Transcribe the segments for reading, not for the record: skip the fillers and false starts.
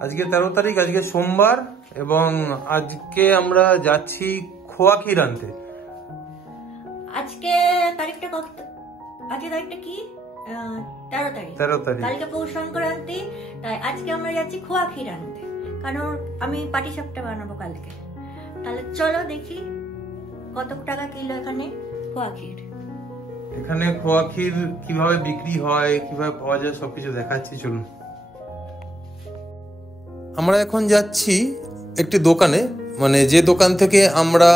আজকে 13 তারিখ, আজকে সোমবার, এবং আজকে আমরা যাচ্ছি খোয়া ক্ষীর আনতে। আজকে তারিখটা কত? আজকে তারিখটা কি? 13 তারিখ। কালকে পৌষ সংক্রান্তি, তাই আজকে আমরা যাচ্ছি খোয়া ক্ষীর আনতে, কারণ আমি পাটিসাপটা বানাবো কালকে। তাহলে চলো দেখি কত টাকা কিলো এখানে খোয়া ক্ষীর। এখানে খোয়া ক্ষীর কিভাবে বিক্রি হয়, কিভাবে পাওয়া যায়, সবকিছু দেখাচ্ছি, চলুন। আমরা এখন যাচ্ছি একটি দোকানে, মানে যে দোকান থেকে আমরা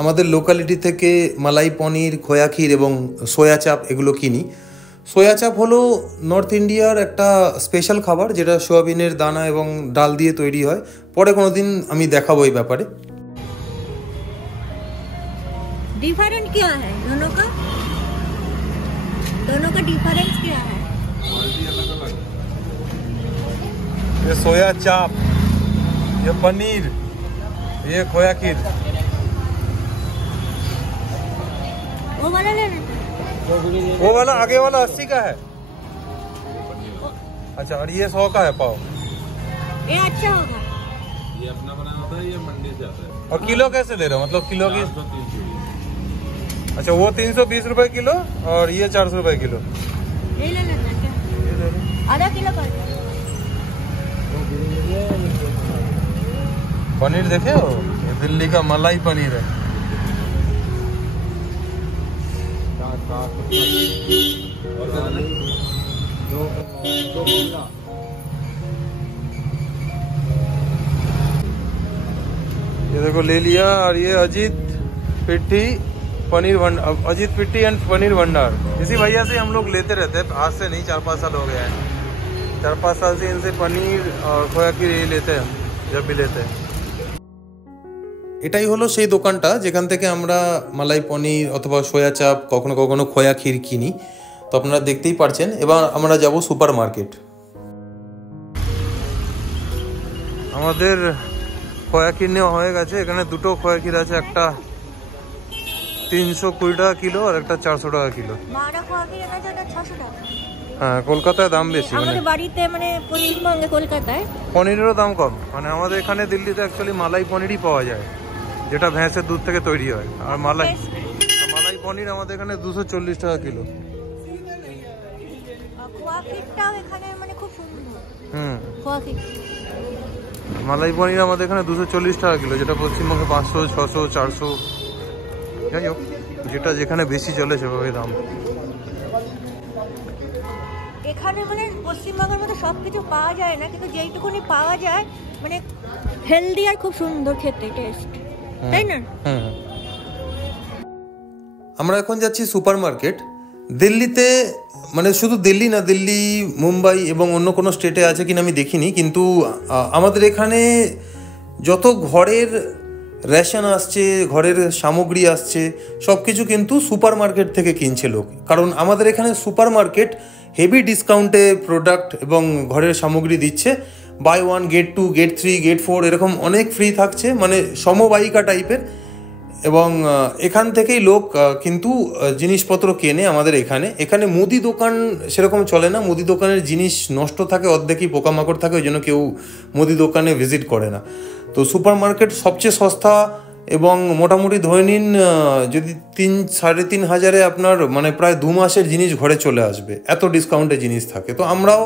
আমাদের লোকালিটি থেকে মালাই পনির, খোয়া ক্ষীর এবং সোয়া চাপ এগুলো কিনি। সোয়া চাপ হলো নর্থ ইন্ডিয়ার একটা স্পেশাল খাবার, যেটা সোয়াবিনের দানা এবং ডাল দিয়ে তৈরি হয়। পরে কোনোদিন আমি দেখাবো এই ব্যাপারে। डिफरेंट क्या है दोनों का डिफरेंस क्या है? ये सोया चाप, ये पनीर, ये खोया खीर। वो वाला लेना, वो वाला आगे वाला 80 का है। अच्छा, और ये 100 का है पाव। ये अच्छा होगा। ये अपना बना होता है, ये मंडी से आता है। और किलो कैसे दे रहे हो, मतलब किलो की? अच्छा, वो 320 रुपए किलो और ये 400 रुपए किलो। ये ले लेना क्या? आधा किलो कर दो। पनीर देखे हो, ये दिल्ली का मलाई पनीर है। ये देखो ले लिया। और ये अजीत पिट्ठी पनीर भंडार, अजीत पिट्ठी एंड पनीर भंडार, इसी भैया से हम लोग लेते रहते हैं। आज से नहीं, 4-5 साल हो गया है। 4-5 साल से इनसे पनीर और खोया खीर लेते हैं जब भी लेते हैं। এটাই হলো সেই দোকানটা যেখান থেকে আমরা মালাই পনির অথবা সোয়া চাপ, কখনো কখনো খোয়া ক্ষীর কিনি। তো আপনারা দেখতেই পারছেন। এবার আমরা যাব সুপার মার্কেট। আমাদের খোয়া ক্ষীর নেওয়া হয়ে গেছে। এখানে দুটো খোয়া ক্ষীর আছে, একটা 320 টাকা কিলো আর একটা 400 টাকা কিলো। হ্যাঁ, কলকাতায় দাম বেশি। আমাদের বাড়িতে মানে পশ্চিমবঙ্গে কলকাতায় পনিরেরও দাম কম। মানে আমাদের এখানে দিল্লিতে অ্যাকচুয়ালি মালাই পনিরই পাওয়া যায়, যেটা ভেঁসের দুধ থেকে তৈরি হয়। আর মালাই পনির আমাদের এখানে 240 টাকা কিলো। মালাই পনির আমাদের এখানে 240 টাকা কিলো, যেটা পশ্চিমবঙ্গে 500, 600, 400, যাই হোক, যেটা যেখানে বেশি চলে সেভাবে দাম। এখানে মানে পশ্চিমবঙ্গের মধ্যে সবকিছু পাওয়া যায় না, কিন্তু যেইটুকুনি পাওয়া যায় মানে হেলদি আর খুব সুন্দর খেতে, টেস্ট, তাই না? আমরা এখন যাচ্ছি সুপার মার্কেট। দিল্লিতে, মানে শুধু দিল্লি না, দিল্লি, মুম্বাই এবং অন্য কোনো স্টেটে আছে কিনা আমি দেখিনি, কিন্তু আমাদের এখানে যত ঘরের রেশন আসছে, ঘরের সামগ্রী আসছে, সব কিছু কিন্তু সুপার মার্কেট থেকে কিনছে লোক। কারণ আমাদের এখানে সুপার মার্কেট হেভি ডিসকাউন্টে প্রোডাক্ট এবং ঘরের সামগ্রী দিচ্ছে। বাই 1 গেট 2, গেট 3, গেট 4 এরকম অনেক ফ্রি থাকছে, মানে সমবায়িকা টাইপের। এবং এখান থেকেই লোক কিন্তু জিনিসপত্র কেনে আমাদের এখানে মুদি দোকান সেরকম চলে না। মুদি দোকানের জিনিস নষ্ট থাকে, অর্ধেকই পোকামাকড় থাকে, ওই জন্য কেউ মুদি দোকানে ভিজিট করে না। তো সুপার মার্কেট সবচেয়ে সস্তা, এবং মোটামুটি ধরে নিন যদি 3-3.5 হাজারে আপনার মানে প্রায় 2 মাসের জিনিস ঘরে চলে আসবে, এত ডিসকাউন্টে জিনিস থাকে। তো আমরাও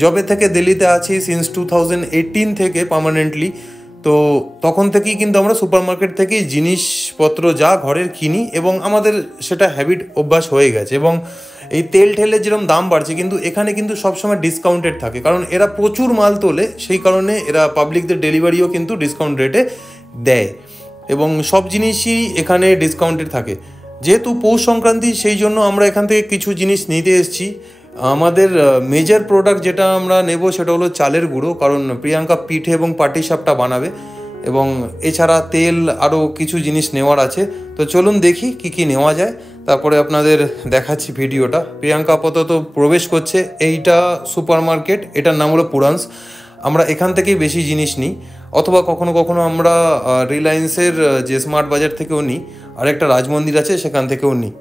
জবে থেকে দিল্লিতে আছি সিন্স 2018 থেকে পার্মানেন্টলি, তো তখন থেকেই কিন্তু আমরা সুপার মার্কেট থেকেই জিনিসপত্র যা ঘরের কিনি, এবং আমাদের সেটা হ্যাবিট, অভ্যাস হয়ে গেছে। এবং এই তেল ঠেলের যেরকম দাম বাড়ছে, কিন্তু এখানে কিন্তু সবসময় ডিসকাউন্টেড থাকে, কারণ এরা প্রচুর মাল তোলে, সেই কারণে এরা পাবলিকদের ডেলিভারিও কিন্তু ডিসকাউন্ট রেটে দেয়, এবং সব জিনিসই এখানে ডিসকাউন্টেড থাকে। যেহেতু পৌষ সংক্রান্তি, সেই জন্য আমরা এখান থেকে কিছু জিনিস নিতে এসেছি। আমাদের মেজর প্রোডাক্ট যেটা আমরা নেব সেটা হলো চালের গুঁড়ো, কারণ প্রিয়াঙ্কা পিঠে এবং পাটিসাপটা বানাবে, এবং এছাড়া তেল, আরও কিছু জিনিস নেওয়ার আছে। তো চলুন দেখি কি কি নেওয়া যায়, তারপরে আপনাদের দেখাচ্ছি ভিডিওটা। প্রিয়াঙ্কা আপাতত প্রবেশ করছে। এইটা সুপার মার্কেট, এটার নাম হলো পুরান্স। আমরা এখান থেকেই বেশি জিনিস নিই, অথবা কখনো কখনো আমরা রিলায়েন্সের যে স্মার্ট বাজার থেকেও নিই, আর একটা রাজমন্দির আছে সেখান থেকেও নিই।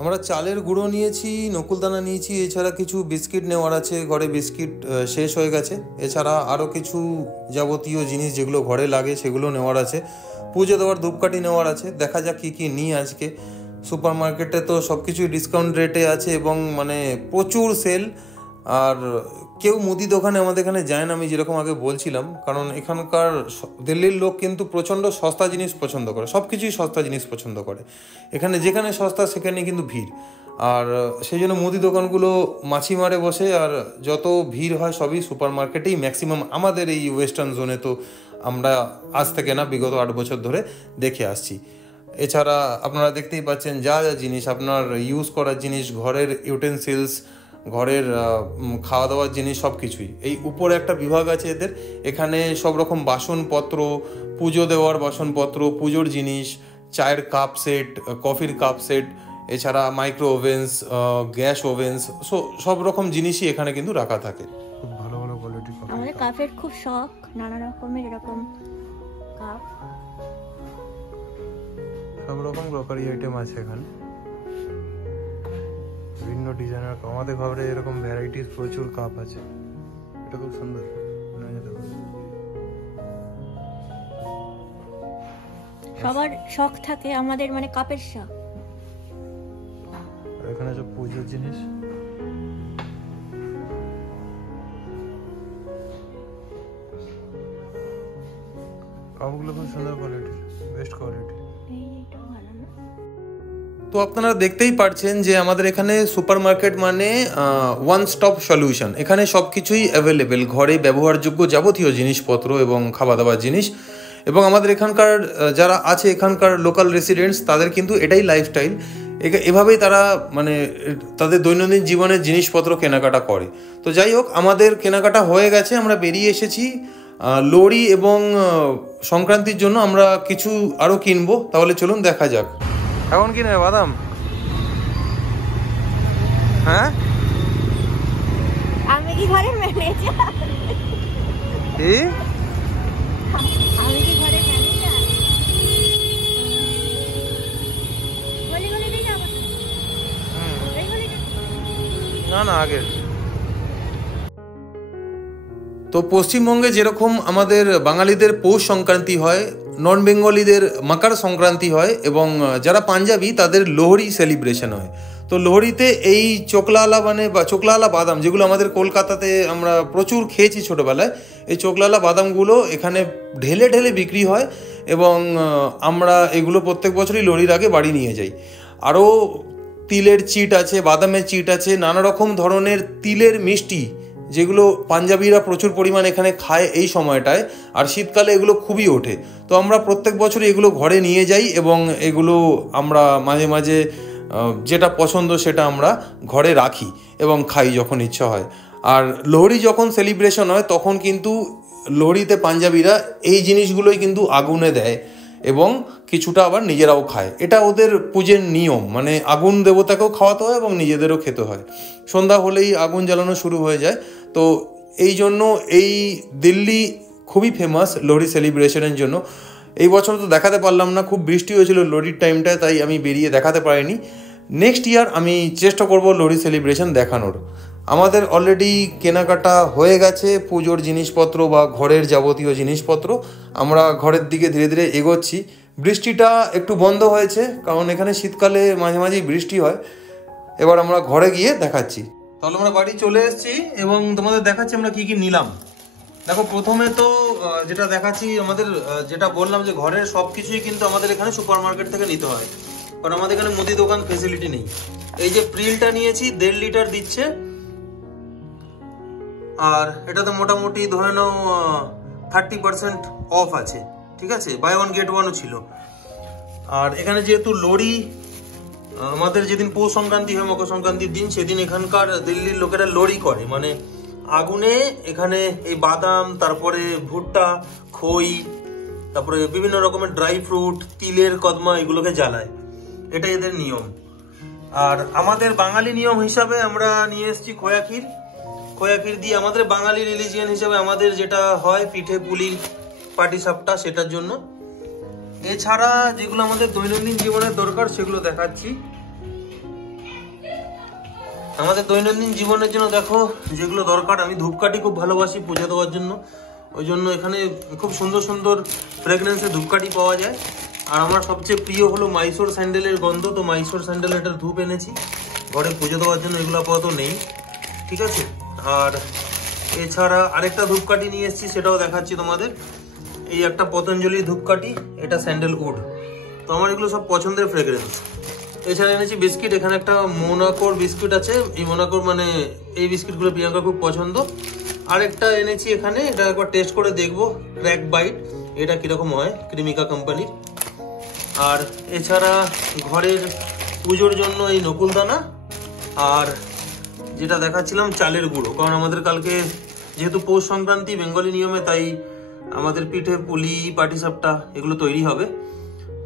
আমরা চালের গুঁড়ো নিয়েছি, নকুলদানা নিয়েছি, এছাড়া কিছু বিস্কিট নেওয়ার আছে, ঘরে বিস্কিট শেষ হয়ে গেছে। এছাড়া আরও কিছু যাবতীয় জিনিস যেগুলো ঘরে লাগে সেগুলো নেওয়ার আছে, পুজো দেওয়ার ধূপকাঠি নেওয়ার আছে। দেখা যাক কী কী নিই আজকে। সুপার মার্কেটে তো সব কিছুই ডিসকাউন্ট রেটে আছে এবং মানে প্রচুর সেল। আর কেউ মুদি দোকানে আমাদের এখানে যায় না, আমি যেরকম আগে বলছিলাম, কারণ এখানকার দিল্লির লোক কিন্তু প্রচণ্ড সস্তা জিনিস পছন্দ করে, সব কিছুই সস্তা জিনিস পছন্দ করে। এখানে যেখানে সস্তা সেখানে কিন্তু ভিড়, আর সেই জন্য মুদি দোকানগুলো মাছি মারে বসে, আর যত ভিড় হয় সবই সুপার মার্কেটেই ম্যাক্সিমাম। আমাদের এই ওয়েস্টার্ন জোনে তো আমরা আজ থেকে না, বিগত 8 বছর ধরে দেখে আসছি। এছাড়া আপনারা দেখতেই পাচ্ছেন যা যা জিনিস আপনার ইউজ করার জিনিস, ঘরের ইউটেন্সিলস, ঘরের খাওয়া দাওয়ার জিনিস, সব কিছুই। এই উপরে একটা বিভাগ আছে এদের, এখানে সব রকম বাসনপত্র, পুজো দেওয়ার বাসনপত্র, পুজোর জিনিস, চায়ের কাপ সেট, কফির কাপ সেট, এছাড়া মাইক্রো ওভেন্স, গ্যাস ওভেন্স, সব রকম জিনিসই এখানে কিন্তু রাখা থাকে। খুব ভালো ভালো কোয়ালিটির কাপ। আমাদের কাপের খুব শখ, নানা রকমের এরকম কাপ, সব রকম ক্রকারি আইটেম আছে এখানে, বিভিন্ন ডিজাইনের। আমাদের ঘরে এরকম ভ্যারাইটিস প্রচুর কাপ আছে। এটা খুব সুন্দর, সবার শখ থাকে, আমাদের মানে কাপের শখ। এখানে সব পুজোর জিনিস, কাপগুলো খুব সুন্দর কোয়ালিটির, বেস্ট কোয়ালিটি। তো আপনারা দেখতেই পারছেন যে আমাদের এখানে সুপার মার্কেট মানে ওয়ান স্টপ সলিউশন। এখানে সব কিছুই অ্যাভেলেবেল, ঘরে ব্যবহারযোগ্য যাবতীয় জিনিসপত্র এবং খাওয়া দাওয়ার জিনিস। এবং আমাদের এখানকার যারা আছে, এখানকার লোকাল রেসিডেন্টস, তাদের কিন্তু এটাই লাইফস্টাইল। এভাবেই তারা মানে তাদের দৈনন্দিন জীবনের জিনিসপত্র কেনাকাটা করে। তো যাই হোক, আমাদের কেনাকাটা হয়ে গেছে, আমরা বেরিয়ে এসেছি। লোহড়ি এবং সংক্রান্তির জন্য আমরা কিছু আরও কিনবো, তাহলে চলুন দেখা যাক। এখন কিনবে বাদাম? হ্যাঁ, আমি কি ঘরে ম্যানেজার? আমি কি ঘরে ম্যানেজার? গলি গলি দিয়ে যাবো? না না, আগে। তো পশ্চিমবঙ্গে যেরকম আমাদের বাঙালিদের পৌষ সংক্রান্তি হয়, নন বেঙ্গলিদের মকর সংক্রান্তি হয়, এবং যারা পাঞ্জাবি তাদের লোহড়ি সেলিব্রেশন হয়। তো লোহড়িতে এই চোকলাওয়ালা মানে বা চোকলাওয়ালা বাদাম, যেগুলো আমাদের কলকাতাতে আমরা প্রচুর খেয়েছি ছোটোবেলায়, এই চোকলাওয়ালা বাদামগুলো এখানে ঢেলে ঢেলে বিক্রি হয় এবং আমরা এগুলো প্রত্যেক বছরই লোহড়ির আগে বাড়ি নিয়ে যাই। আরও তিলের চিট আছে, বাদামের চিট আছে, নানা রকম ধরনের তিলের মিষ্টি, যেগুলো পাঞ্জাবিরা প্রচুর পরিমাণ এখানে খায় এই সময়টায়, আর শীতকালে এগুলো খুবই ওঠে। তো আমরা প্রত্যেক বছরই এগুলো ঘরে নিয়ে যাই এবং এগুলো আমরা মাঝে মাঝে যেটা পছন্দ সেটা আমরা ঘরে রাখি এবং খাই যখন ইচ্ছা হয়। আর লোহড়ি যখন সেলিব্রেশন হয় তখন কিন্তু লোহড়িতে পাঞ্জাবিরা এই জিনিসগুলোই কিন্তু আগুনে দেয় এবং কিছুটা আবার নিজেরাও খায়। এটা ওদের পুজোর নিয়ম, মানে আগুন দেবতাকেও খাওয়াতে হয় এবং নিজেদেরও খেতে হয়। সন্ধ্যা হলেই আগুন জ্বালানো শুরু হয়ে যায়। তো এই জন্য এই দিল্লি খুবই ফেমাস লোহড়ি সেলিব্রেশনের জন্য। এই বছর তো দেখাতে পারলাম না, খুব বৃষ্টি হয়েছিল লোহড়ির টাইমটায়, তাই আমি বেরিয়ে দেখাতে পারিনি। নেক্সট ইয়ার আমি চেষ্টা করব লোহড়ি সেলিব্রেশন দেখানোর। আমাদের অলরেডি কেনাকাটা হয়ে গেছে, পুজোর জিনিসপত্র বা ঘরের যাবতীয় জিনিসপত্র। আমরা ঘরের দিকে ধীরে ধীরে এগোচ্ছি। বৃষ্টিটা একটু বন্ধ হয়েছে, কারণ এখানে শীতকালে মাঝে মাঝেই বৃষ্টি হয়। এবার আমরা ঘরে গিয়ে দেখাচ্ছি। তাহলে আমরা বাড়ি চলে এসেছি এবং তোমাদের দেখাচ্ছি আমরা কি কি নিলাম। দেখো, প্রথমে তো যেটা দেখাচ্ছি, আমাদের যেটা বললাম যে ঘরের সব কিছুই কিন্তু আমাদের এখানে সুপার মার্কেট থেকে নিতে হয়, কারণ আমাদের এখানে মুদি দোকান ফেসিলিটি নেই। এই যে প্রিলটা নিয়েছি, 1.5 লিটার দিচ্ছে, আর এটাতে মোটামুটি ধরে নাও 30% অফ আছে, ঠিক আছে, বাই ওয়ান গেট ওয়ানও ছিল। আর এখানে যেহেতু লোহড়ি আমাদের যেদিন পৌষ সংক্রান্তি হয়, মকর সংক্রান্তির দিন, সেদিন এখানকার দিল্লির লোকেরা লোহড়ি করে, মানে আগুনে এখানে এই বাদাম, তারপরে ভুট্টা, খই, তারপরে বিভিন্ন রকমের ড্রাই ফ্রুট, তিলের কদমা, এগুলোকে জ্বালায়। এটা এদের নিয়ম। আর আমাদের বাঙালি নিয়ম হিসাবে আমরা নিয়ে এসেছি খোয়া ক্ষীর। খোয়া ক্ষীর দিয়ে আমাদের বাঙালি রিলিজিয়ান হিসাবে আমাদের যেটা হয় পিঠে পুলি পাটিসাপটা, সেটার জন্য। এছাড়া যেগুলো আমাদের দৈনন্দিন জীবনের দরকার সেগুলো দেখাচ্ছি। আমাদের দৈনন্দিন জীবনের জন্য দেখো যেগুলো দরকার, আমি ধূপকাঠি খুব ভালোবাসি পূজা দেওয়ার জন্য, ওই জন্য এখানে খুব সুন্দর সুন্দর ফ্রেগরেন্সের ধূপকাঠি পাওয়া যায়। আর আমার সবচেয়ে প্রিয় হলো মাইসোর স্যান্ডেলের গন্ধ, তো মাইসোর স্যান্ডেলের একটা ধূপ এনেছি ঘরে পুজো দেওয়ার জন্য, এগুলো আপাতত নেই, ঠিক আছে। আর এছাড়া আরেকটা ধূপকাঠি নিয়ে এসেছি, সেটাও দেখাচ্ছি তোমাদের। এই একটা পতঞ্জলি ধূপকাঠি, এটা স্যান্ডেলউড, তো আমার এগুলো সব পছন্দের ফ্রেগরেন্স। এছাড়া এনেছি বিস্কিট, এখানে একটা মোনাকোর বিস্কিট আছে, এই মোনাকোর মানে এই বিস্কিটগুলো প্রিয়াঙ্কা খুব পছন্দ। আরেকটা এনেছি এখানে, এটা একবার টেস্ট করে দেখবো, ক্র্যাক বাইট, এটা কিরকম হয়, ক্রিমিকা কোম্পানির। আর এছাড়া ঘরের পুজোর জন্য এই নকুলদানা, আর যেটা দেখাচ্ছিলাম চালের গুঁড়ো, কারণ আমাদের কালকে যেহেতু পৌষ সংক্রান্তি বেঙ্গলি নিয়মে, তাই আমাদের পিঠে পুলি পাটিসাপটা এগুলো তৈরি হবে।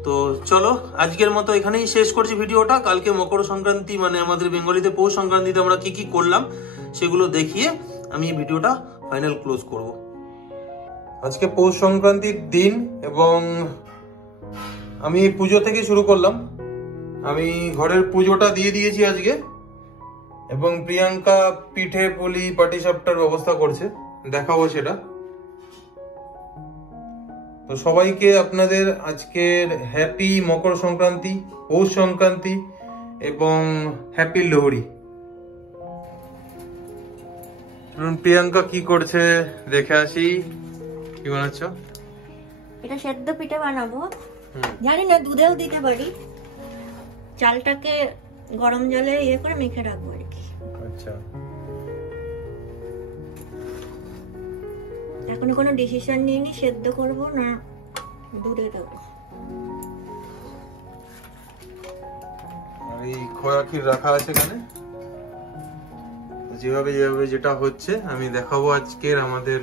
তো চলো আজকের মতো এখানেই শেষ করছি ভিডিওটা। কালকে মকর সংক্রান্তি মানে আমাদের বেঙ্গলিতে পৌষ সংক্রান্তিতে আমরা কি কি করলাম সেগুলো দেখিয়ে আমি ভিডিওটা ফাইনাল ক্লোজ করব। আজকে পৌষ সংক্রান্তির দিন এবং আমি পুজো থেকে শুরু করলাম। আমি ঘরের পুজোটা দিয়ে দিয়েছি আজকে, এবং প্রিয়াঙ্কা পিঠে পুলি পাটিসাপটার ব্যবস্থা করছে, দেখাবো সেটা। তো সবাইকে আপনাদের আজকের হ্যাপি মকর সংক্রান্তি, পৌষ সংক্রান্তি এবং হ্যাপি লোহড়ি। প্রিয়াঙ্কা কি করছে দেখে আসি। কি বানাচ্ছ? এটা সেদ্ধ পিঠে বানাবো, জানি না দুধেও দিতে পারি। চালটাকে গরম জলে করে মেখে রাখবো আর কি। আচ্ছা, এখনো কোনো ডিসিশন নিইনি, সেদ্ধ করবো না দুধে দেবো। আর এই খোয়া ক্ষীর রাখা আছে এখানে, যেভাবে যেভাবে যেটা হচ্ছে আমি দেখাবো আজকের আমাদের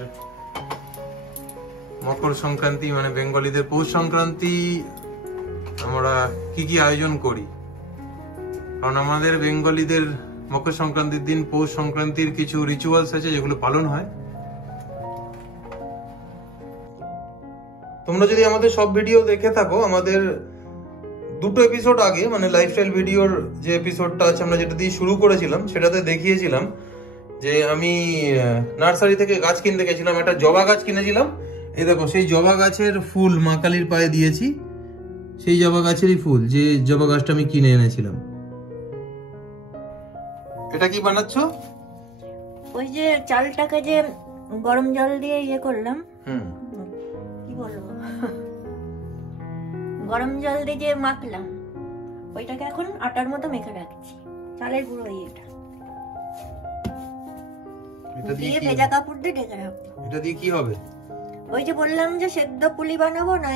মকর সংক্রান্তি মানে বেঙ্গলিদের পৌষ সংক্রান্তি আমরা কি কি আয়োজন করি। কারণ আমাদের বেঙ্গলিদের মকর সংক্রান্তির দিন পৌষ সংক্রান্তির কিছু রিচুয়ালস আছে যেগুলো পালন হয়। তোমরা যদি আমাদের সব ভিডিও দেখে থাকো, আমাদের দুটো এপিসোড আগে মানে লাইফস্টাইল ভিডিওর যে এপিসোডটা আছে আমরা যেটা দিয়ে শুরু করেছিলাম, সেটাতে দেখিয়েছিলাম যে আমি নার্সারি থেকে গাছ কিনতে গেছিলাম, একটা জবা গাছ কিনেছিলাম। এই দেখো সেই জবা গাছের ফুল মা কালীর পায়ে দিয়েছি, সেই জবা গাছেরই ফুল, যে জবা গাছটা আমি কিনে এনেছিলাম। এটা কি বানাচ্ছ? ওই যে চালটাকে যে গরম জল দিয়ে করলাম, কি বলবো, গরম জল দিয়ে যে মাখলাম, ওইটাকে এখন আটার মতো মেখে রাখছি। চালের গুঁড়ো এটা দিয়ে ভেজা কাপড় দিয়ে ঢেকে রাখবো। এটা দিয়ে কি হবে? ওই যে বললাম যে সেদ্ধ পুলি বানাবো না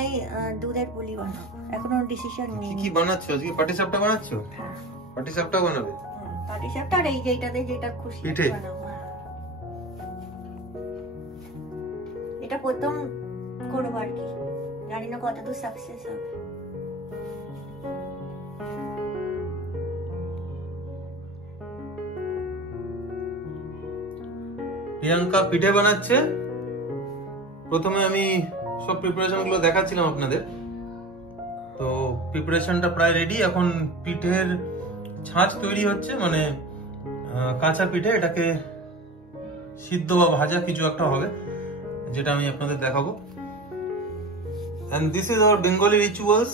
দুধের পুলি বানাবো, এখনো ডিসিশন নেই। কি বানাচ্ছ আজকে? পাটিসাপটা বানাচ্ছো? হ্যাঁ, পাটিসাপটা বানাবে। পাটিসাপটা আর এই যেটাতে যেটা খুশি বানাবো। এটা প্রথম করবো আর কি, জানি না কতদূর সাকসেস হবে। প্রিয়াঙ্কা পিঠে বানাচ্ছে। প্রথমে আমি সব প্রিপারেশন গুলো দেখাচ্ছিলাম আপনাদের, তো প্রিপারেশনটা প্রায় রেডি। এখন পিঠের ছাঁচ তৈরি হচ্ছে, মানে কাঁচা পিঠে, এটাকে সিদ্ধ বা ভাজা কিছু একটা হবে, যেটা আমি আপনাদের দেখাবো। And this is our Bengali rituals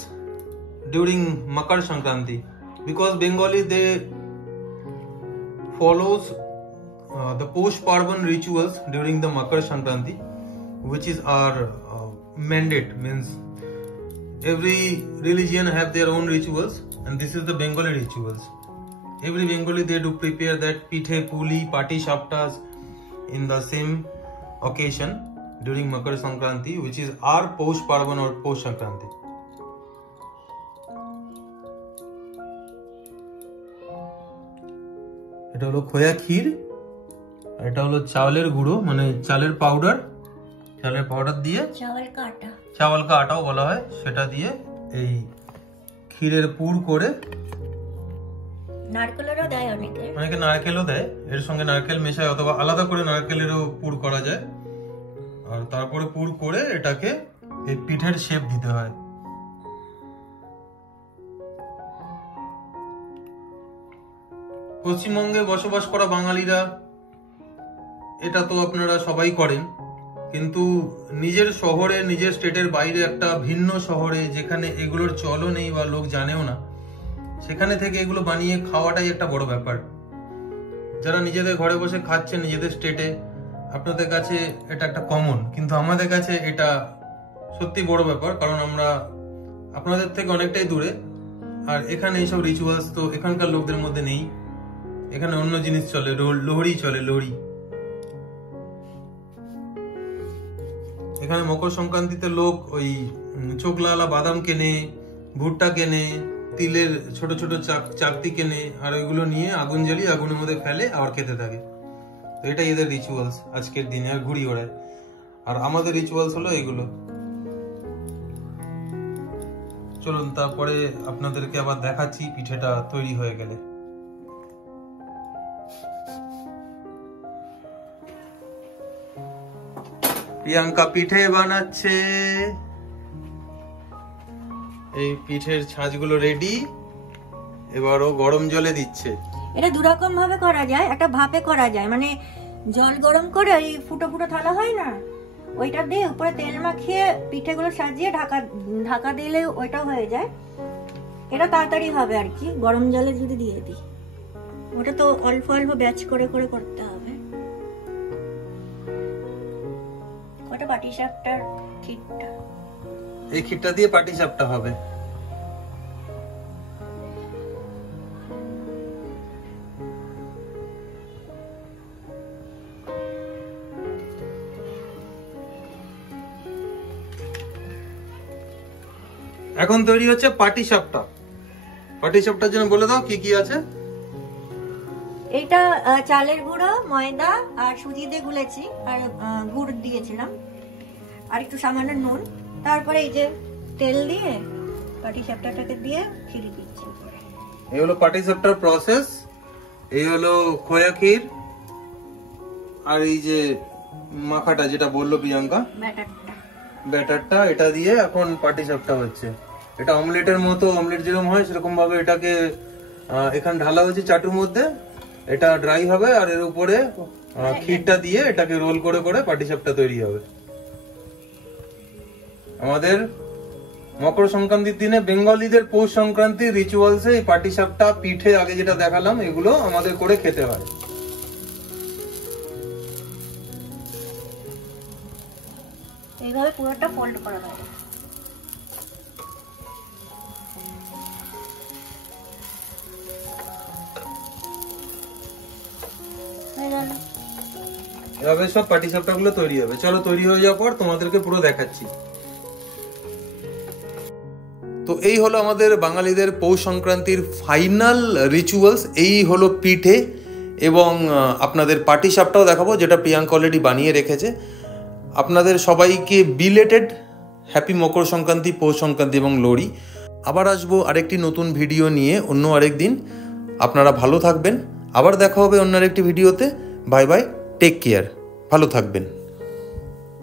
during Makar Sankranti, because Bengali they follows the Posh Parvan rituals during the Makar Sankranti, which is our mandate, means every religion have their own rituals, and this is the Bengali rituals. Every Bengali they do prepare that pithe puli pati saptas in the same occasion during Makar Sankranti, which is our Posh Parvan or Posh Sankranti. এটা হলো খোয়া ক্ষীর, আর এটা হলো চাউলের গুঁড়ো মানে চালের powder, চালের পাউডার দিয়ে চাওয়াল কা আটাও বলা হয়, সেটা দিয়ে এই ক্ষীরের পুর করে, নারকেলেরও দেয় অনেকে নারকেলও দেয়, এর সঙ্গে নারকেল মেশায় অথবা আলাদা করে নারকেলেরও পুর করা যায়। আর তারপরে পুর করে এটাকে এই পিঠের শেপ দিতে হয়। পশ্চিমবঙ্গে বসবাস করা বাঙালিরা এটা তো আপনারা সবাই করেন, কিন্তু নিজের শহরে, নিজের স্টেটের বাইরে একটা ভিন্ন শহরে যেখানে এগুলোর চলও নেই বা লোক জানেও না, সেখানে থেকে এগুলো বানিয়ে খাওয়াটাই একটা বড় ব্যাপার। যারা নিজেদের ঘরে বসে খাচ্ছেন নিজেদের স্টেটে, আপনাদের কাছে এটা একটা কমন, কিন্তু আমাদের কাছে এটা সত্যি বড় ব্যাপার, কারণ আমরা আপনাদের থেকে অনেকটাই দূরে। আর এখানে এইসব রিচুয়ালস তো এখানকার লোকদের মধ্যে নেই। এখানে অন্য জিনিস চলে, লোহড়ি চলে, লোহড়ি। এখানে মকর সংক্রান্তিতে লোক ওই চোখলালা বাদাম কেনে, ভুট্টা কেনে, তিলের ছোট ছোট চাকতি কেনে, আর ওইগুলো নিয়ে আগুন জ্বালিয়ে আগুনের মধ্যে ফেলে আবার খেতে থাকে। তো এটাই এদের রিচুয়ালস আজকের দিনে, আর ঘুড়ি ওড়ায়। আর আমাদের রিচুয়ালস হলো এগুলো। চলুন তারপরে আপনাদেরকে আবার দেখাচ্ছি পিঠেটা তৈরি হয়ে গেলে। প্রিয়াঙ্কা পিঠে বানাচ্ছে। এই পিঠের ছাঁচগুলো রেডি, এবারও গরম জলে দিচ্ছে। এটা দুরকম ভাবে করা যায়, একটা ভাপে করা যায়, মানে জল গরম করে ওই ফুটো ফুটো থালা হয় না, ওইটা দিয়ে উপরে তেল মাখিয়ে পিঠেগুলো সাজিয়ে ঢাকা দিলে ওইটাও হয়ে যায়। এটা তাড়াতাড়ি হবে আর কি, গরম জলে যদি দিয়ে দিই। ওটা তো অল্প অল্প ব্যাচ করে করে করতে হবে। ওটা পাটিসাপটার ক্ষীরটা, এই ক্ষীরটা দিয়ে পাটিসাপটা হবে। এখন তৈরি হচ্ছে পাটিসাপটা। পাটিসাপটার জন্য বলে দাও কি কি আছে। এটা চালের গুঁড়ো, ময়দা আর সুজি দিয়ে গুলেছি, আর গুড় দিয়েছিলাম, আর একটু সামান্য নুন। তারপরে এই যে তেল দিয়ে পাটিসাপটাটাকে দিয়ে ছিড়ে দিচ্ছি। এই হলো পাটিসাপটার প্রসেস। এই হলো খোয়া ক্ষীর, আর এই যে মাখাটা যেটা বললো প্রিয়াঙ্কা, ব্যাটারটা, এটা দিয়ে এখন পাটিসাপটা হচ্ছে। এটা অমলেটের মতো, অমলেট যেরকম হয় সেরকম ভাবে এটাকে এখানে ঢালা হয়েছে চাটুর মধ্যে। এটা ড্রাই হবে আর এর উপরে ক্ষীরটা দিয়ে এটাকে রোল করে করে পাটিসাপটা তৈরি হবে। আমাদের মকর সংক্রান্তির দিনে বেঙ্গলিদের পৌষ সংক্রান্তির রিচুয়ালসে এই পাটিসাপটা, পিঠে আগে যেটা দেখালাম, এগুলো আমাদের করে খেতে হয়। এইভাবে পুরোটা ফোল্ড করা হয়। এভাবে সব পাটিসাপটা গুলো তৈরি হবে। চলো তৈরি হয়ে যাওয়ার পর তোমাদেরকে পুরো দেখাচ্ছি। তো এই হলো আমাদের বাঙালিদের পৌষ সংক্রান্তির ফাইনাল রিচুয়ালস। এই হলো পিঠে, এবং আপনাদের পাটিসাপটাও দেখাবো, যেটা প্রিয়াঙ্কা অলরেডি বানিয়ে রেখেছে। আপনাদের সবাইকে বিলেটেড হ্যাপি মকর সংক্রান্তি, পৌষ সংক্রান্তি এবং লোহড়ি। আবার আসবো আরেকটি নতুন ভিডিও নিয়ে অন্য আরেক দিন। আপনারা ভালো থাকবেন, আবার দেখা হবে অন্য আরেকটি ভিডিওতে। বাই বাই, টেক কেয়ার, ভালো থাকবেন।